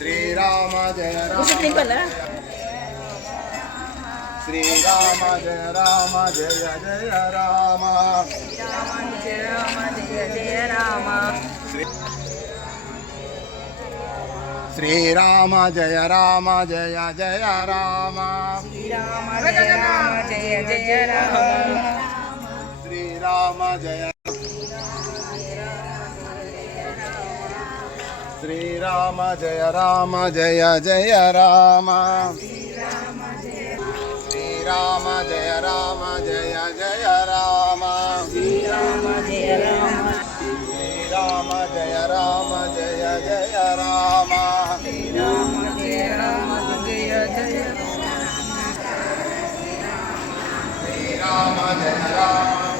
श्रीराम जय राम श्रीराम जय राम जय जय राम श्रीराम जय राम जय जय राम श्रीराम जय राम जय जय राम श्रीराम जय श्रीराम जय राम जय जय राम श्रीराम जय राम जय जय राम श्रीराम जय राम श्रीराम जय राम जय जय राम श्रीराम जय राम जय जय श्रीराम जय राम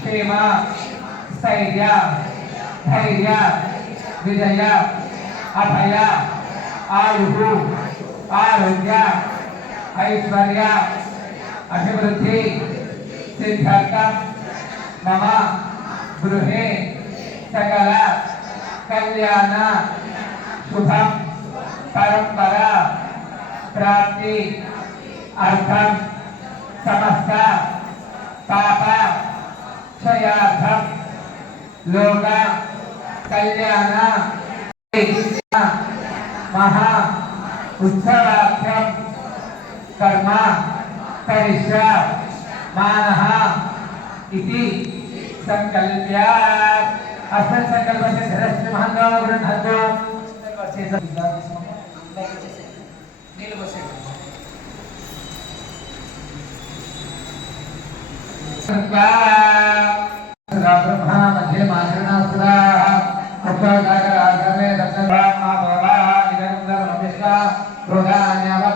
क्षेम स्थैर्य धैर्य विजय अभय आयु आरोग्य ऐश्वर्य अभिवृद्धि सिद्ध्यर्थं मम गृहे सकल कल्याण शुभम परंपरा प्राप्ति अर्थम समस्त पाप क्षयार्थम लोक कल्याण महा उत्सवार्थम कर्म करिष्यामः इति संकल्प्य अस्मिन् संकल्पस्य धरस्य महान् गृह्णन्तु ब्रह्मा मध्ये मातृनासुरा उपगागर आगमे दक्षिणा भवा इदं विश्वा रोगान्यव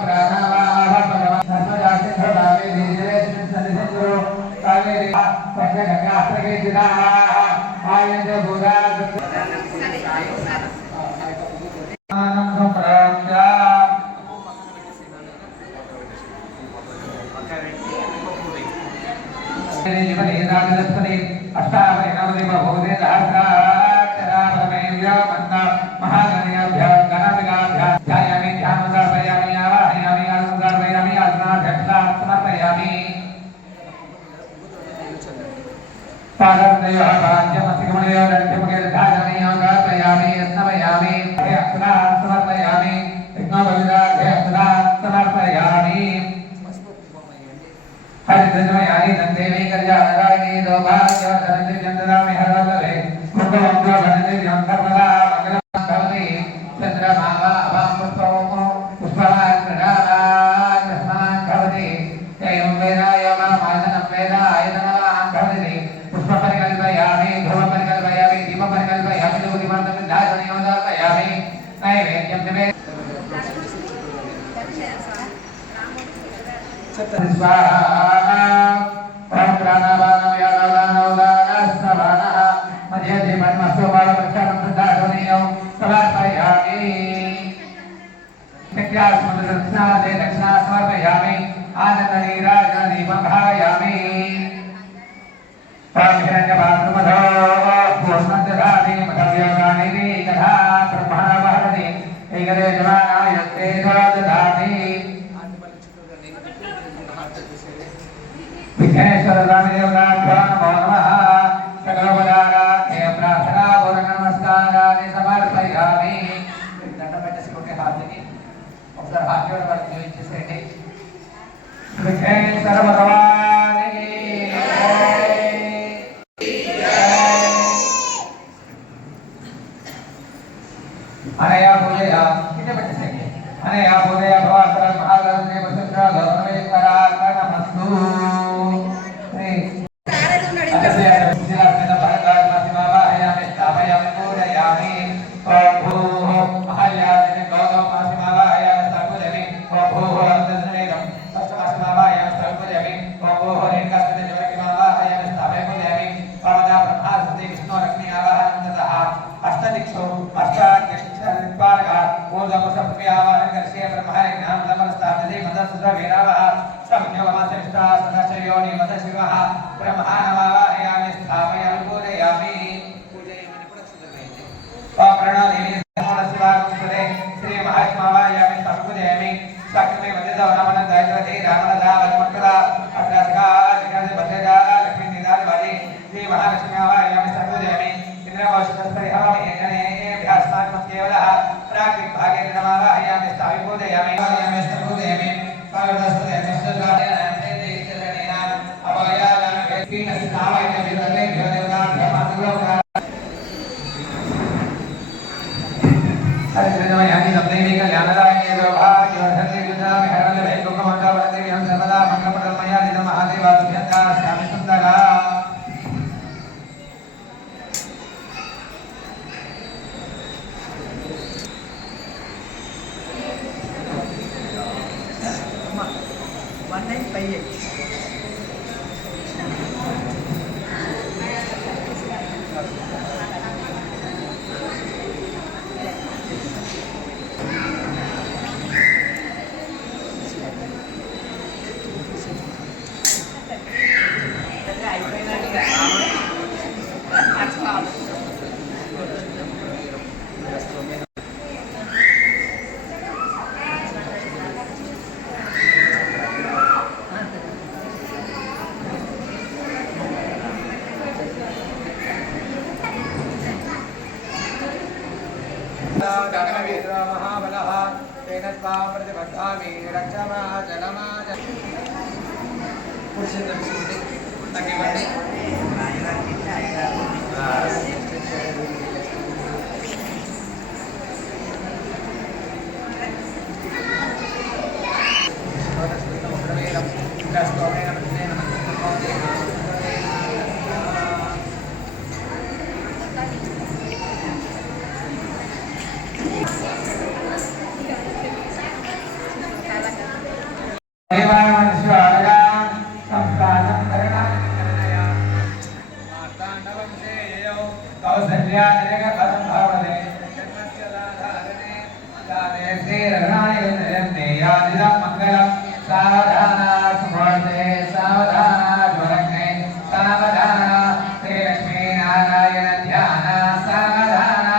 सावधाना सुमूर्ते सावधाना ज्वरग्ने सावधाना श्री लक्ष्मी नारायण ध्यान सावधाना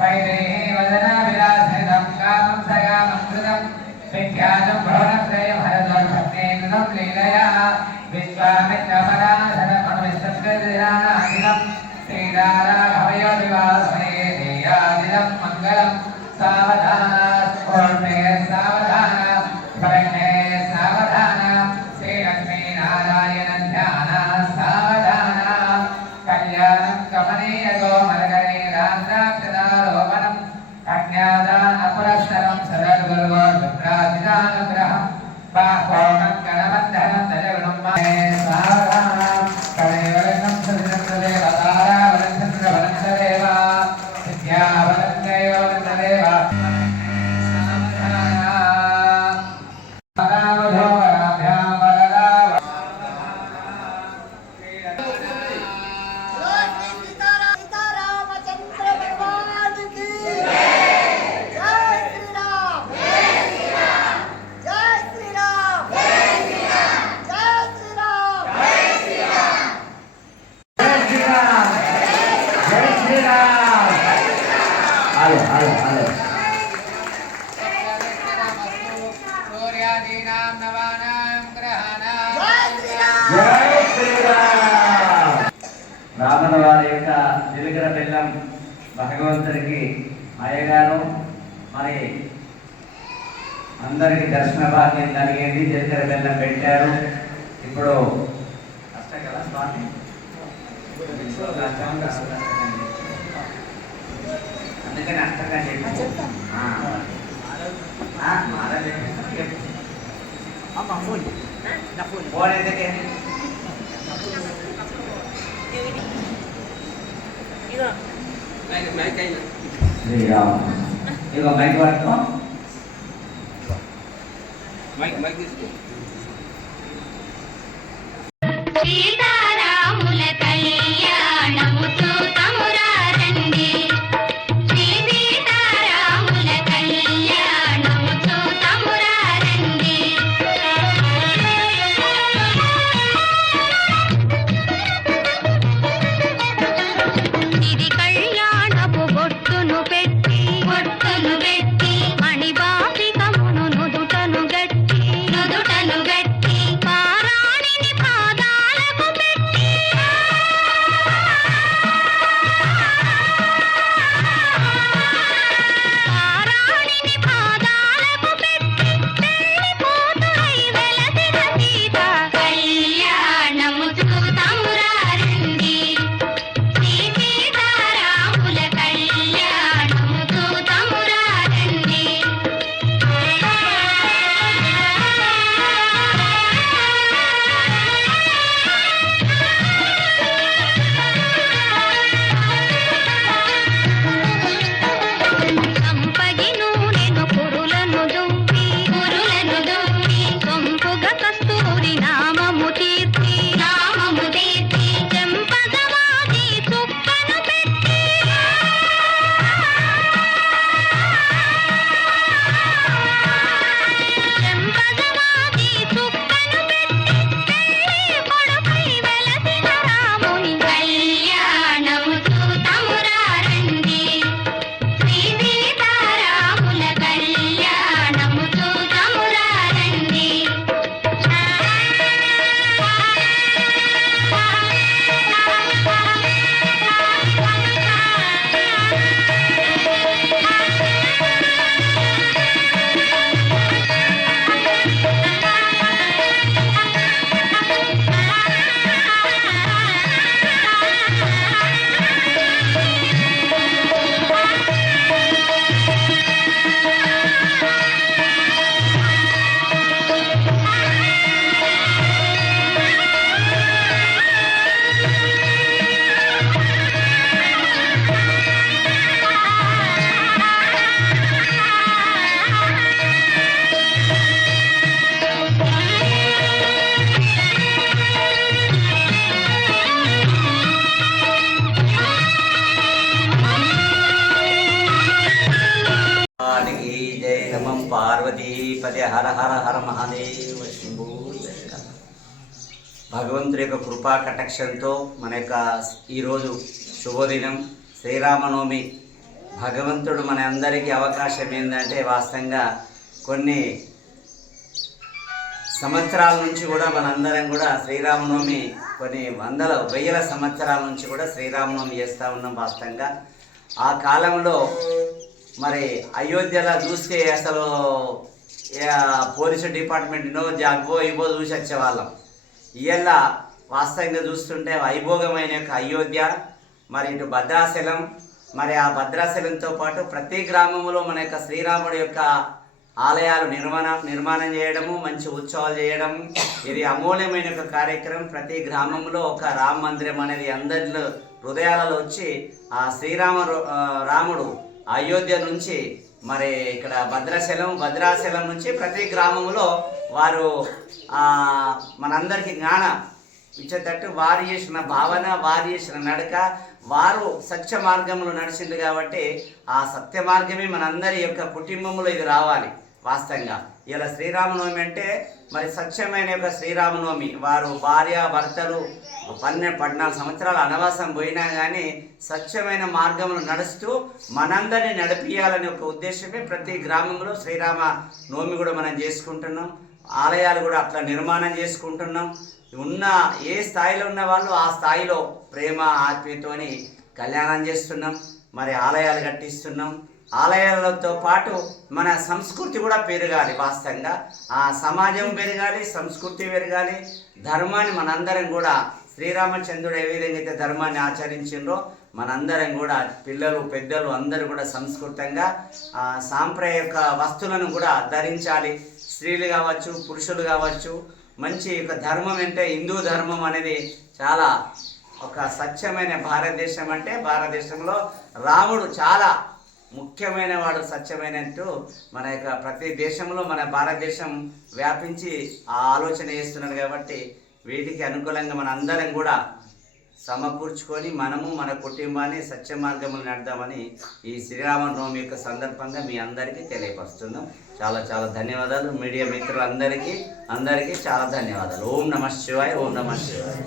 वैदेही वदना विलासितं कामं सयामं कृतं विख्यातं भुवनत्रयं हरद्वर्भक्तेन्दुं लीलया विश्वामित्रपराधनमनुविस्तृतदिनानादिनं श्रीराघवयोविवासमये देयादिनं मङ्गलं सावधाना स्फूर्ते सावधाना प्रज्ञे सावधाना श्रीलक्ष्मीनारायण ध्यान सावधाना कल्याणं कमनीयगो मरगणेरान्द्राक्षदारोपणं कन्यादानपुरस्सरं सदर्गुर्वो शुक्रादिदानुग्रहं बाहोमं गणबन्धनं दजगुणं मे सावधाना कणेवलनं सदिनन्ददेव तारावलञ्चन्द्रवलञ्चदेव विद्यावलञ्चयोलञ्चदेव రాముల వారి యొక్క జీలకర్ర బెల్లం భగవంతుడికి అయ్యగారు మరి అందరికి దర్శన భాగ్యం కలిగింది. జీలకర్ర బెల్లం పెట్టారు. ఇప్పుడు కష్టం కదా స్వామి, అందుకని అష్టంగా చెప్పి ఫోన్ ఎందుకే శ్రీరామ్ ఇదిగో మైక్ పట్టుకో. మైక్ తీసుకో. సీతారాముల కళ్యాణము చూతమురారండి. శ్రీ సీతారాముల కళ్యాణము చూతమురారండి. ఇది కళ్యాణపు బొట్టును పెట్టి మణిబాసికమును నుదుటను గట్టి పారాణిని పాదాలకు పార్వతీపతి హర హర హర మహాదేవ శంభో శంకర. భగవంతుడి యొక్క కృపా కటాక్షంతో మన యొక్క ఈరోజు శుభదినం శ్రీరామనవమి. భగవంతుడు మన అందరికీ అవకాశం ఏంటంటే వాస్తవంగా కొన్ని సంవత్సరాల నుంచి కూడా మనందరం కూడా శ్రీరామనవమి కొన్ని వందల వెయ్యల సంవత్సరాల నుంచి కూడా శ్రీరామనవమి చేస్తూ ఉన్నాం. వాస్తవంగా ఆ కాలంలో మరి అయోధ్యలో చూస్తే అసలు పోలీసు డిపార్ట్మెంట్నో జాగో ఇవో చూసి వచ్చేవాళ్ళం. ఇవాళ వాస్తవంగా చూస్తుంటే వైభోగమైన యొక్క అయోధ్య, మరి ఇటు భద్రాచలం, మరి ఆ భద్రాచలంతో పాటు ప్రతి గ్రామంలో మన యొక్క శ్రీరాముడి యొక్క ఆలయాలు నిర్మాణం చేయడము, మంచి ఉత్సవాలు చేయడం, ఇది అమూల్యమైన ఒక కార్యక్రమం. ప్రతి గ్రామంలో ఒక రామ మందిరం అనేది అందరిలో హృదయాలలో వచ్చి ఆ రాముడు అయోధ్య నుంచి మరి ఇక్కడ భద్రాచలం నుంచి ప్రతి గ్రామంలో వారు మనందరికీ జ్ఞాన ఇచ్చేటట్టు వారు చేసిన భావన, వారు చేసిన నడక, వారు సత్య మార్గంలో నడిచింది కాబట్టి ఆ సత్య మార్గమే మనందరి యొక్క కుటుంబంలో ఇది రావాలి. వాస్తవంగా ఇలా శ్రీరామనవమి అంటే మరి సత్యమైన యొక్క శ్రీరామనవమి. వారు భార్య భర్తలు 14 సంవత్సరాల అనవాసం పోయినా కానీ సత్యమైన మార్గంలో నడుస్తూ మనందరినీ నడిపియాలనే ఒక ఉద్దేశమే ప్రతి గ్రామంలో శ్రీరామ నవమి కూడా మనం చేసుకుంటున్నాం. ఆలయాలు కూడా అట్లా నిర్మాణం చేసుకుంటున్నాం. ఉన్న ఏ స్థాయిలో ఉన్న వాళ్ళు ఆ స్థాయిలో ప్రేమ ఆత్మీయతోని కళ్యాణం చేస్తున్నాం, మరి ఆలయాలు కట్టిస్తున్నాం. ఆలయాలతో పాటు మన సంస్కృతి కూడా పెరగాలి. వాస్తవంగా ఆ సమాజం పెరగాలి, సంస్కృతి పెరగాలి, ధర్మాన్ని మనందరం కూడా శ్రీరామచంద్రుడు ఏ విధంగా అయితే ధర్మాన్ని ఆచరించిండ్రో మనందరం కూడా పిల్లలు పెద్దలు అందరూ కూడా సంస్కృతంగా సాంప్రదాయక వస్తువులను కూడా ధరించాలి. స్త్రీలు కావచ్చు, పురుషులు కావచ్చు. మంచి యొక్క ధర్మం అంటే హిందూ ధర్మం అనేది చాలా ఒక సత్యమైన భారతదేశం. అంటే భారతదేశంలో రాముడు చాలా ముఖ్యమైన వాడు, సత్యమైనట్టు మన యొక్క ప్రతి దేశంలో మన భారతదేశం వ్యాపించి ఆ ఆలోచన చేస్తున్నాడు. కాబట్టి వీటికి అనుకూలంగా మన అందరం కూడా సమకూర్చుకొని మనము మన కుటుంబాన్ని సత్య మార్గంలో నడదామని ఈ శ్రీరామనవమి యొక్క సందర్భంగా మీ అందరికీ తెలియపరుస్తున్నాం. చాలా చాలా ధన్యవాదాలు మీడియా మిత్రులందరికీ చాలా ధన్యవాదాలు. ఓం నమః శివాయ. ఓం నమః శివాయ.